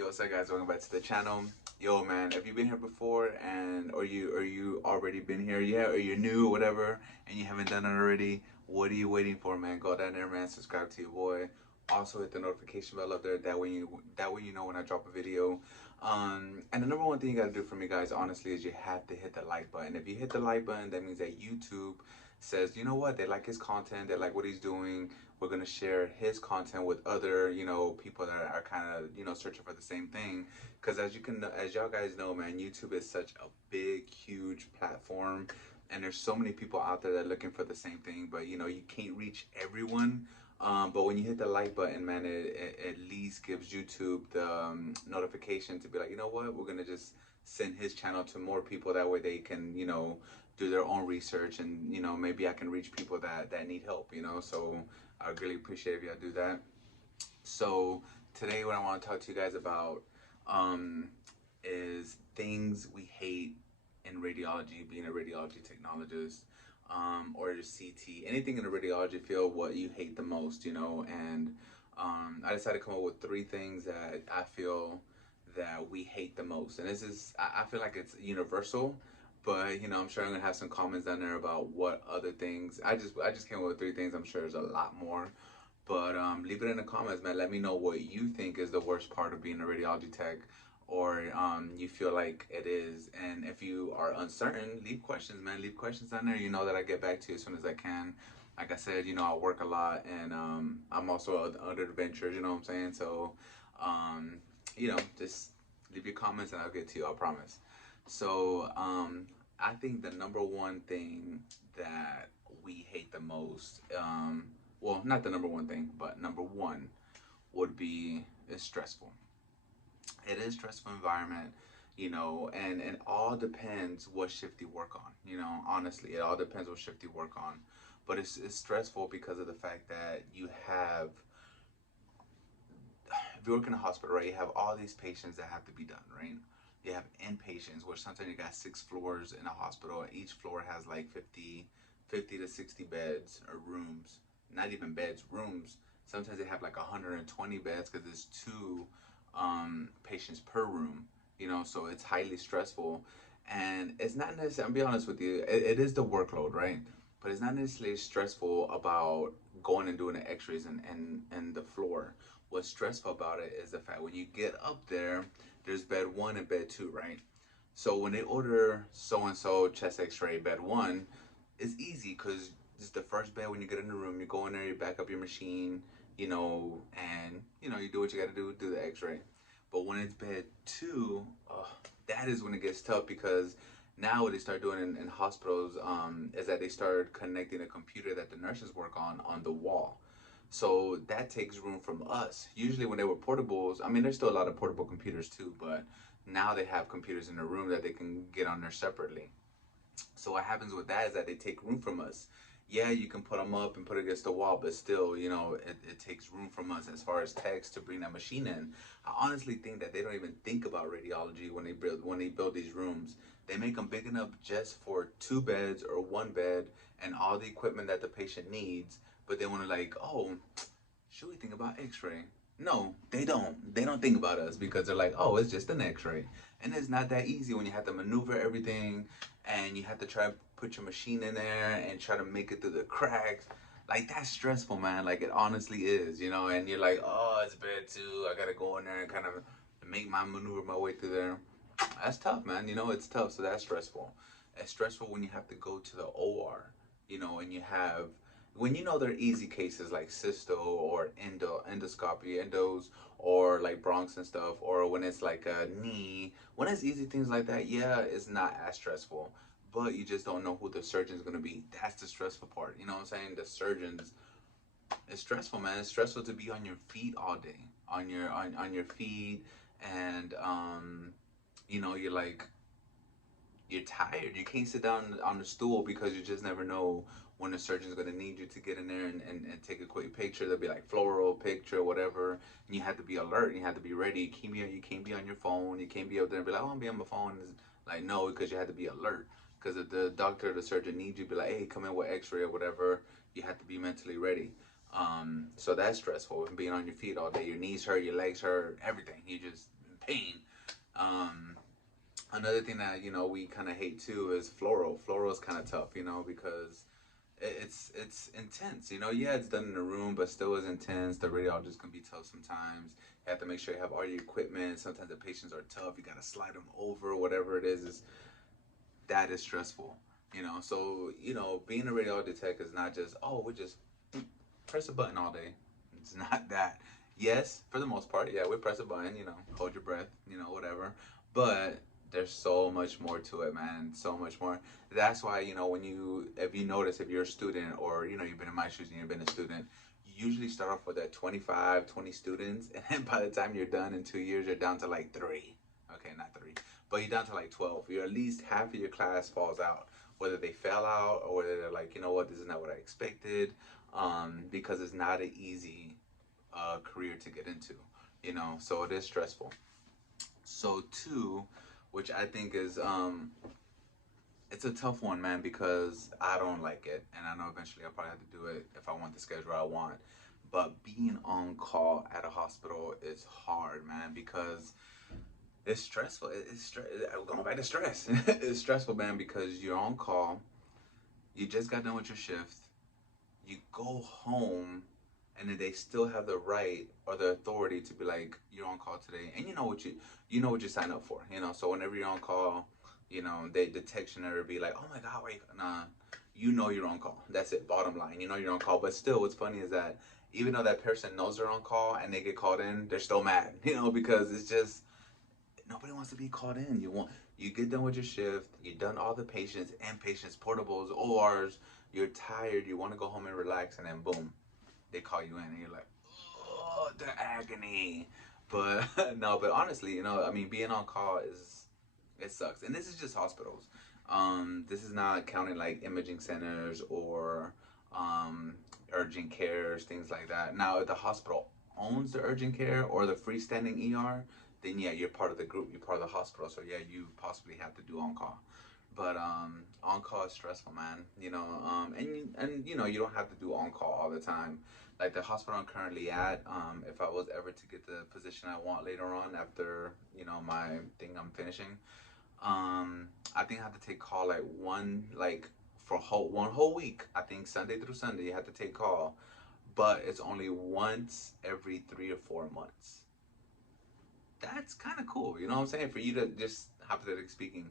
Yo, what's up, guys? Welcome back to the channel. Yo, man, have you been here before, and or you already been here, yeah, or you're new or whatever, and you haven't done it already? What are you waiting for, man? Go down there, man. Subscribe to your boy. Also, hit the notification bell up there. That way you know when I drop a video. And the number one thing you gotta do for me, guys, honestly, is you have to hit the like button. If you hit the like button, that means that YouTube says, you know what, they like his content, they like what he's doing. We're gonna share his content with other, people that are kind of, searching for the same thing. Because as y'all guys know, man, YouTube is such a big, huge platform, and there's so many people out there that are looking for the same thing. But you can't reach everyone. But when you hit the like button, man, it at least gives YouTube the notification to be like, you know what, we're gonna just send his channel to more people. That way they can, do their own research, and maybe I can reach people that need help. So I really appreciate if y'all do that. So today, what I want to talk to you guys about um, is things we hate in radiology, being a radiology technologist, or a CT, anything in the radiology field, what you hate the most, and I decided to come up with three things that I feel that we hate the most. And this is, I feel like it's universal, but I'm sure I'm gonna have some comments down there about what other things. I just came up with three things. I'm sure there's a lot more, but leave it in the comments, man. Let me know what you think is the worst part of being a radiology tech, or you feel like it is. And if you are uncertain, leave questions, man. Leave questions down there. You know that I get back to you as soon as I can. Like I said, I work a lot, and I'm also under the ventures, you know what I'm saying? So, um, just leave your comments and I'll get to you, I promise. So, I think the number one thing that we hate the most, well, not the number one thing, but number one would be is stressful. It is a stressful environment, and it all depends what shift you work on. Honestly, it all depends what shift you work on. But it's stressful because of the fact that if you work in a hospital, right, you have all these patients that have to be done, right? You have inpatients, where sometimes you got 6 floors in a hospital. Each floor has like 50 to 60 beds or rooms. Not even beds, rooms. Sometimes they have like 120 beds because there's two patients per room. So it's highly stressful. And it's not necessarily, I'll be honest with you, it is the workload, right? But it's not necessarily stressful about going and doing the x-rays and the floor. What's stressful about it is the fact when you get up there, there's bed one and bed two, right? So when they order so and so chest x-ray bed one, it's easy because it's the first bed. When you get in the room, you go in there, you back up your machine, and you do what you got to do the x-ray. But when it's bed two, that is when it gets tough, because now what they start doing in hospitals is that they start connecting a computer that the nurses work on the wall. So that takes room from us. Usually when they were portables, I mean, there's still a lot of portable computers too, but now they have computers in the room that they can get on there separately. So what happens with that is that they take room from us. Yeah, you can put them up and put it against the wall, but still, it takes room from us as far as techs to bring that machine in. I honestly think that they don't even think about radiology when they build these rooms. They make them big enough just for 2 beds or 1 bed and all the equipment that the patient needs. But they want to, like, oh, should we think about x-ray? No, they don't. They don't think about us because they're like, oh, it's just an x-ray. And it's not that easy when you have to maneuver everything, and you have to try to put your machine in there and try to make it through the cracks. Like, that's stressful, man. Like, it honestly is, and you're like, oh, it's bad too. I gotta go in there and kind of maneuver my way through there. That's tough, man. It's tough. So that's stressful. It's stressful when you have to go to the OR, and you have, when they're easy cases like cysto or endoscopy, endos, or like bronx and stuff, or when it's like a knee, when it's easy things like that, yeah, it's not as stressful. But you just don't know who the surgeon's gonna be. That's the stressful part. You know what I'm saying? The surgeons, it's stressful, man. It's stressful to be on your feet all day, on your feet, and you're like, you're tired. You can't sit down on the stool because you just never know when the surgeon's gonna need you to get in there and take a quick picture. There'll be like floral picture, whatever. And you have to be alert and you have to be ready. You can't be on your phone. You can't be up there and be like, oh, I'm be on my phone. It's like, no, because you have to be alert. Because if the doctor or the surgeon needs you, be like, hey, come in with x-ray or whatever, you have to be mentally ready. So that's stressful, being on your feet all day. Your knees hurt, your legs hurt, everything. pain. Um, Another thing that we kind of hate too is fluoro. Fluoro is kind of tough, because it's intense. Yeah, it's done in a room, but still is intense. The radiologist can be tough sometimes. You have to make sure you have all your equipment. Sometimes the patients are tough. You gotta slide them over, whatever it is that is stressful. So being a radiology tech is not just, oh, we just press a button all day. It's not that. Yes, for the most part, yeah, we press a button, hold your breath, whatever. But there's so much more to it, man. So much more. That's why, if you notice, if you're a student or, you've been in my shoes and you've been a student, you usually start off with that 25, 20 students. And then by the time you're done in 2 years, you're down to like three. Okay, not three, but you're down to like 12. You're at least half of your class falls out, whether they fell out or whether they're like, you know what, this is not what I expected, because it's not an easy career to get into, so it is stressful. So two, which I think is it's a tough one, man, because I don't like it, and I know eventually I'll probably have to do it if I want the schedule I want. But being on call at a hospital is hard, man, because it's stressful. Going back to stress. It's stressful, man, because you're on call. You just got done with your shift. You go home, and then they still have the right or the authority to be like, you're on call today, and you know what you sign up for. So whenever you're on call, they detection or be like, oh my god, wait, nah, you're on call. That's it. Bottom line, you're on call. But still, what's funny is that even though that person knows they're on call and they get called in, they're still mad. Because it's just nobody wants to be called in. You get done with your shift, you've done all the patients, inpatients, portables, ORs, you're tired, you want to go home and relax, and then boom, they call you in, and you're like, oh, the agony. But no, but honestly, I mean, being on call it sucks, and this is just hospitals. This is not counting like imaging centers or urgent cares, things like that. Now, if the hospital owns the urgent care or the freestanding ER, then yeah, you're part of the group, you're part of the hospital. So yeah, you possibly have to do on call. But on call is stressful, man. You don't have to do on call all the time. Like the hospital I'm currently at, if I was ever to get the position I want later on after my thing I'm finishing, I think I have to take call like for one whole week. I think Sunday through Sunday you have to take call, but it's only once every 3 or 4 months. That's kind of cool. You know what I'm saying? For you to just, hypothetically speaking,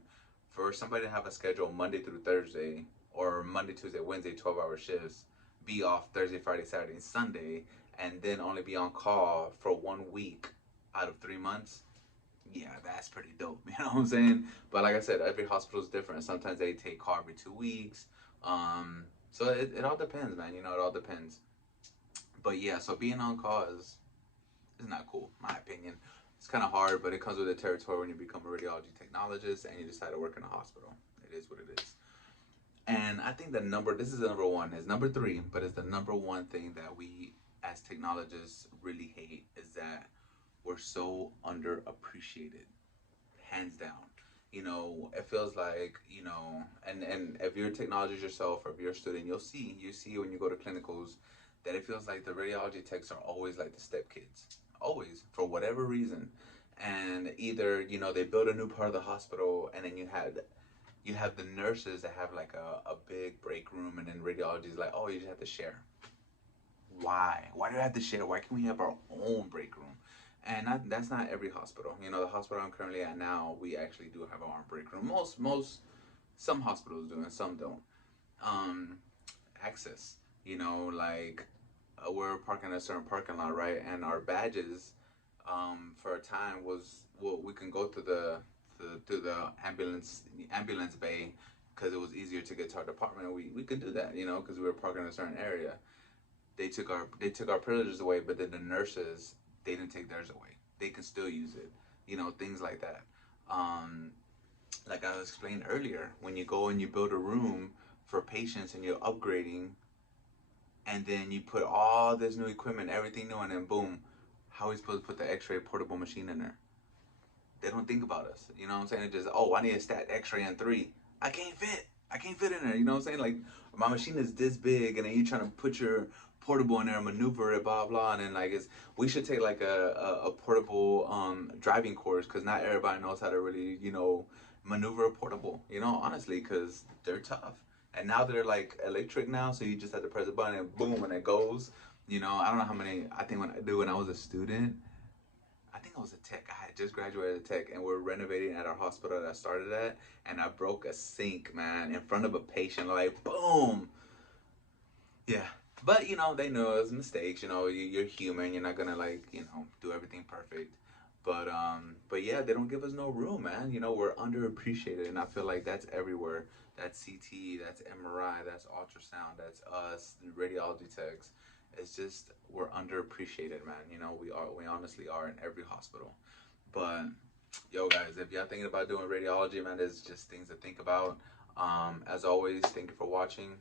for somebody to have a schedule Monday through Thursday or Monday, Tuesday, Wednesday, 12-hour shifts, be off Thursday, Friday, Saturday, and Sunday, and then only be on call for 1 week out of 3 months. Yeah, that's pretty dope. You know what I'm saying? But like I said, every hospital is different. Sometimes they take call every 2 weeks. So it all depends, man. It all depends. But yeah, so being on call is not cool, in my opinion. It's kind of hard, but it comes with the territory when you become a radiology technologist and you decide to work in a hospital. It is what it is. And I think this is the number one, is number three, but it's the number one thing that we as technologists really hate is that we're so underappreciated, hands down. It feels like, and if you're a technologist yourself or if you're a student, you see when you go to clinicals that it feels like the radiology techs are always like the step kids, always, for whatever reason. And either, they build a new part of the hospital, and then you have the nurses that have like a big break room, and then radiology is like, oh, you just have to share. Why do we have to share? Why can't we have our own break room? And that's not every hospital. The hospital I'm currently at now, we actually do have our own break room. Some hospitals do and some don't. um Access, like, we're parking a certain parking lot, right? And our badges, for a time was, well, we can go to the ambulance bay, because it was easier to get to our department. We could do that, because we were parking in a certain area. They took our privileges away, but then the nurses, they didn't take theirs away. They can still use it, things like that. Um, like I was explaining earlier, when you go and you build a room for patients and you're upgrading, and then you put all this new equipment, everything new, and then boom, how are we supposed to put the X-ray portable machine in there? They don't think about us. You know what I'm saying? It just, oh, I need a stat X-ray in 3. I can't fit. I can't fit in there. You know what I'm saying? Like, my machine is this big, and then you're trying to put your portable in there, maneuver it, blah blah, and then like it's we should take like a portable driving course because not everybody knows how to really maneuver a portable, honestly, because they're tough. And now they're like electric now, so you just have to press a button and boom, and it goes. I don't know how many. I think when I was a student, I think I was a tech. I had just graduated tech, and we're renovating at our hospital that I started at, and I broke a sink, man, in front of a patient. Like, boom. Yeah, but they know it's mistakes. You're human. You're not gonna like do everything perfect. But yeah, they don't give us no room, man. We're underappreciated, and I feel like that's everywhere. That's CT, that's MRI, that's ultrasound, that's us, radiology techs. It's just we're underappreciated, man. We honestly are in every hospital. But yo, guys, if y'all thinking about doing radiology, man, there's just things to think about. As always, thank you for watching.